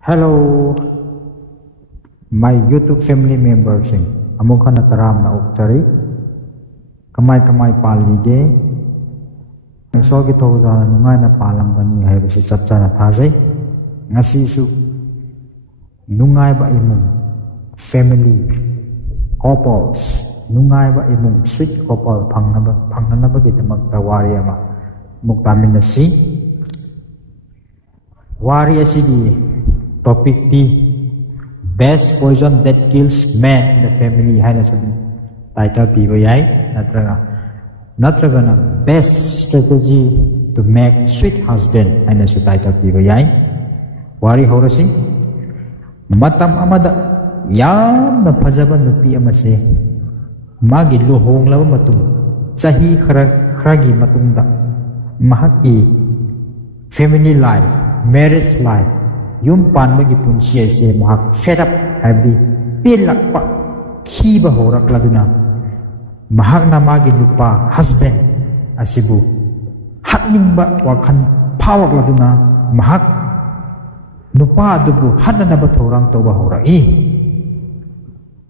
Hello, my YouTube family members. Amukha na taram na uktari. Kamay palige. So gito da nungay na palang gani hay basi chapcha na thajay. Ngasi su nungay ba imong family couples. Nungay ba imong sweet couple pangna ba kita magtawari ama muktamin na si wari asigi topic T best poison that kills men in the family hai na sum title pibo yai natraga na best strategy to make sweet husband hai na su title pibo yai wari horasi matam amada yam na phajaba nupi amase magi luhong laba matung chahi kharagi matungda mahaki family life marriage life yum panbagi punsi ase mahak fed up habdi pilakpa khiba horakladuna mahak na magi nupa husband asibu hatningba wakhan phawakladuna mahak nupa adubu hananaba thorang toba horai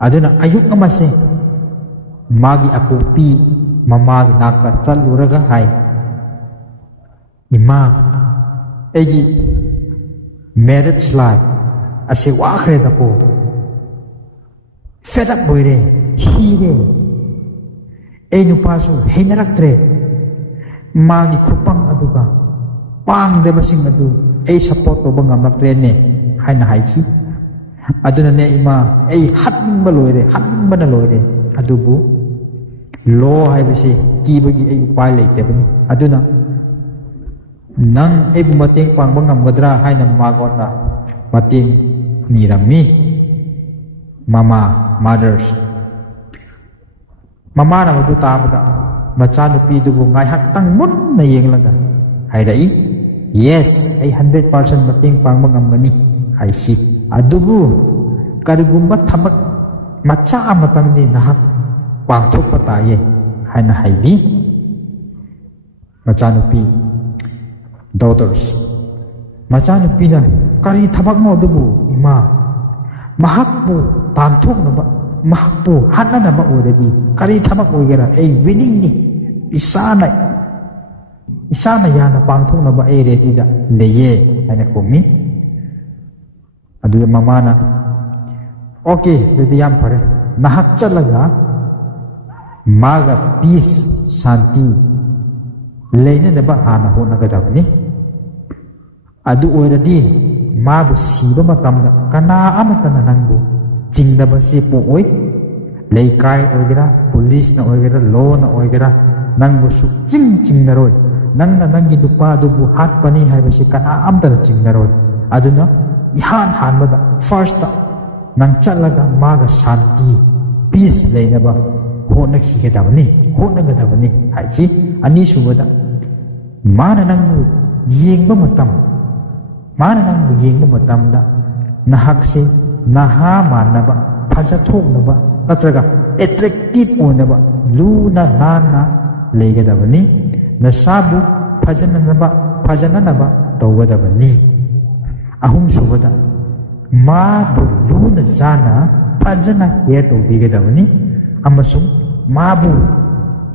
aduna ayuk amase magi apupi mamagi nakka chaluraga hai ima egi marriage life ase wakhre dako fed up boire hire ei nupasu henaraktre magi khupang aduga pang de basing adu ei support to bangam laktre ne haina haiki aduna ne ima ei hatningba loire hatningba na loire adubu law hai basi kibagi ei upai leite bani aduna nang ebu mateng pangba ngamgadra haina magona mateng nirami mothers mama na madu tabada macha nupi dubu ngai hak tang mun na yenglaga haidai yes ai 100% mateng pangba ngamgani haisi adubu karigumba thamak macha amatang ni nahak pangthok pataye haina haibi macha nupi daughters macam pina kari thabak mo dubu ima mahakpu tanthok naba mahakpu hanna naba orebi kari thabak oigera ei winning ni isana yana pangthok naba ei reti da leye ana komi adu mama na okay redi yam pare nahak chalaga maga peace santi leine deba hana hona gadabni adu oiradi mabu siba matamda kana amatana nangbu jingdaba si po oi leikai oigera police na oigera law na oigera nangbu su jing naroi nangna nangi dupa dubu hat pani haibasi kana amdal jing naroi aduna ihan hanbada first nang chalaga maga santi peace leinaba hona khigadabni haji ani subada mana nangbu yengba matamda nahakse naha manaba phajathoknaba natraga attractive onaba luna nana legadabani nasabu phajananaba tawgadabani ahum subada mabu luna jana phajana care tawbigadabani amasung mabu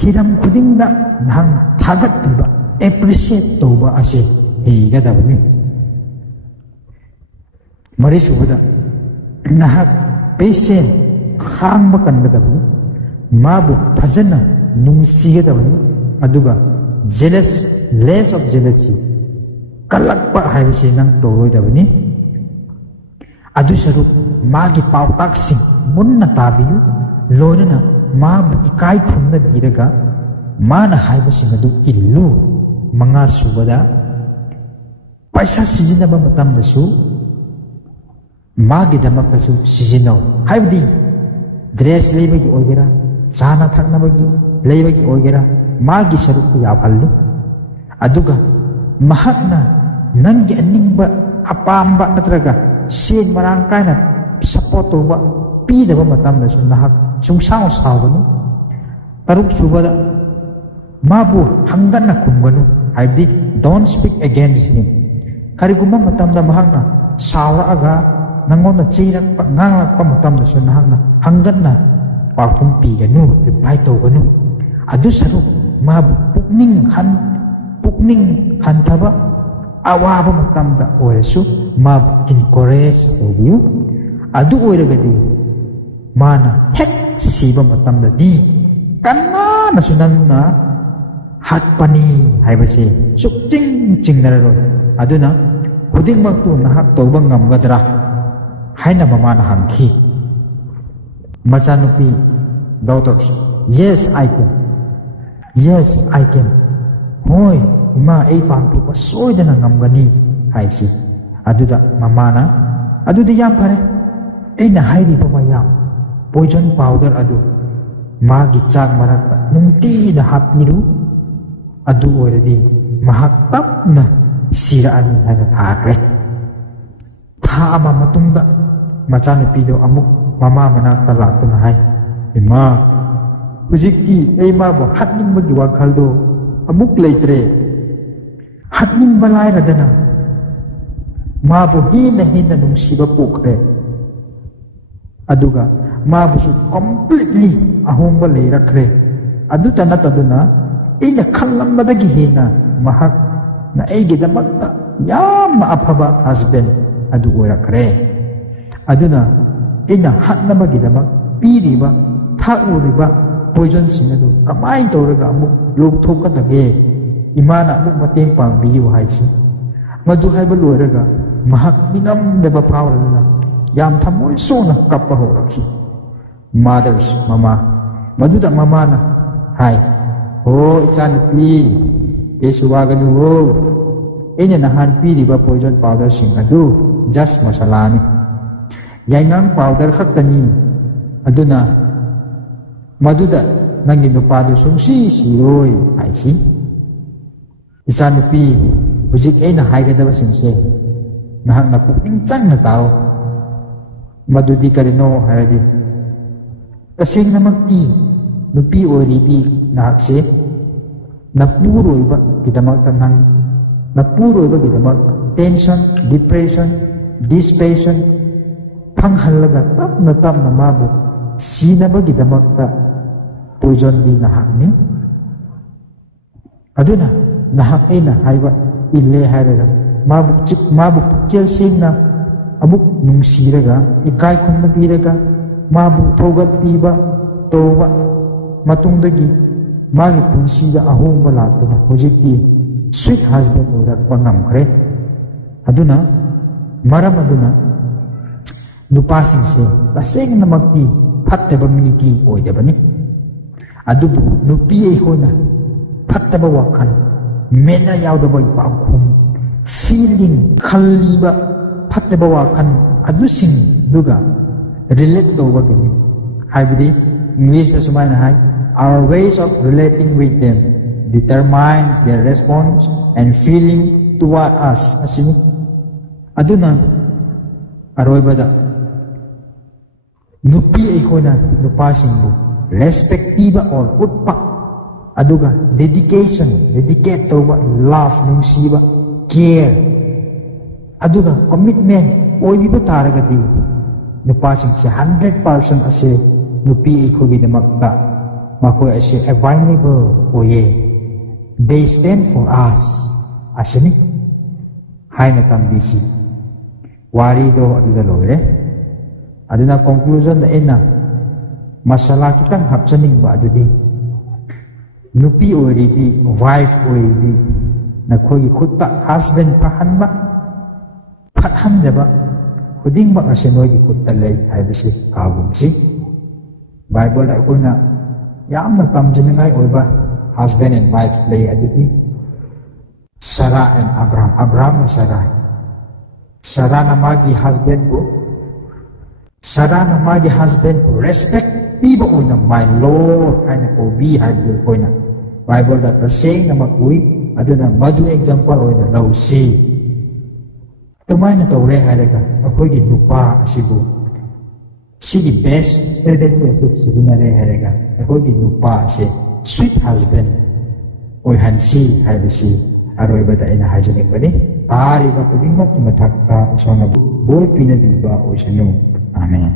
kiram khudingda nang thagat biba appreciate tawba ase heigadabani mari subada nahak patient khangba kangadabani mabu phajana nungsigadabani aduga less of jealousy kalakpa haibase nang toroidabani adu saruk magi pautaksing munna tabiyu loinana mabu ikai khumna biraga mana haibasing adu illu manga subada paisa sijinaba matamdasu magi damaktasu sijinau haibdi dress leibagi oigera chana thaknabagi leibagi oigera magi sarukku yapallu aduga mahakna nangi aningba apamba natraga sen marang kaina support toba pidaba matamdasu nahak sungsang sawanu taruk subada mabu hangganna kumganu haibdi don't speak against him kariguma matamda mahakna sauraga nangon na chirak pa nganglak pa matamdasu nahakna hanggatna pakum piganu reply tawganu adu saru mabu pukning hantaba awaba matamda oiresu mabu encourage tawbiyu adu oiragadi mana hek siba matamda di kanna sunanna hatpani haibase sukjing jingnararoi aduna hudingmaktu nahak tawba ngamgadra haina mamana hamki machanupi daughters yes I can hoi ima ei pangtu pa soidana ngamgani haisi aduda mamana aduda yam phare eina hairi pa mayam poison powder adu magi chak marak nungti da hapiru adu oiradi mahak tapna siraan haina thakre tha ama matungda machanupi do amuk mama manakta laktuna hai ima hujikki ei mabu hatnimbagi wakhaldo amuk leitre hatnimba lairadana mabu hina nungsiba pokre aduga mabu su completely ahomba leirakre aduta nataduna ina khallambadagi hina mahak na eigidamakta yamma afaba husband adu oirakre aduna ina hatnamagidamak piriba thakuriba poison sinadu kamai tawraga amuk lobthokadabe imana amuk mateng pangbiyu haisi madu haiba loiraga mahak ningamdaba phawrana yam thamoi sona kappa horakhi mothers mama maduda mamana hai ho ichanupi esuwaganu ho ina nahan piriba poison powder sing adu just masalani yaingang powder khaktani aduna maduda nangi nupadu sumsi siroi haisi ichanupi hujik eina haigadaba singse nahak na pukning changna tao madudi karino haradi kasing namakti nupi oiribi nahakse napuroiba kidamak nang napuroiba kidamak tension depression dispassion panghalaga tapna mabu sinabagidamagta poison di nahakni aduna nahak ina haiba ille hairaga mabu pukjel singna amuk nungsiraga ikai khumna piraga mabu thogat piba toba matungdagi magi punsida ahomba laktuna hojikti sweet husband oirakpa ngamkhre aduna maram aduna nupasingse tasengnamakti fattaba miniti oidabani adubu nupi ekhona fattaba wakhal mena yaudaba ipakhum feeling khalliba fattaba wakhal adusing duga relate tawba gini haibidi English sumaina hai our ways of relating with them determines their response and feeling toward us asini aduna aroibada nupi ekhona nupasingbu respectiva or utpa aduga dedicate tawba love nungsiba care aduga commitment oibiba taragadi nupasingse 100% ase nupi ekhogidamakta makoi ase available oye they stand for us asini haina tambisi wari do aduda loire aduna conclusion na ena masala kitang hapsaning ba adudi nupi oiribi wife oiribi nakhogi khutta husband pahanba phathandaba khuding ba ase noigi khutta lei haibisi kagumsi bible da kuna yamna pamjingai oiba husband and wife lei adudi Sarah and Abraham and Sarah namagi husband ko Sarah namagi husband ko respect piba una my lord aina ko bi haibu koina bible da saying na makui aduna madu example oina law see tumai na tawre halaga akogi nupa asibu sigi best strategy ase sigunare halaga akogi nupa ase sweet husband oi hansi haibisi aroibada ina hajanik bani तारीबा खुदिंगमक्की मथक्ता इसोरना बोल पिनबीबा ओइसनु आमेन।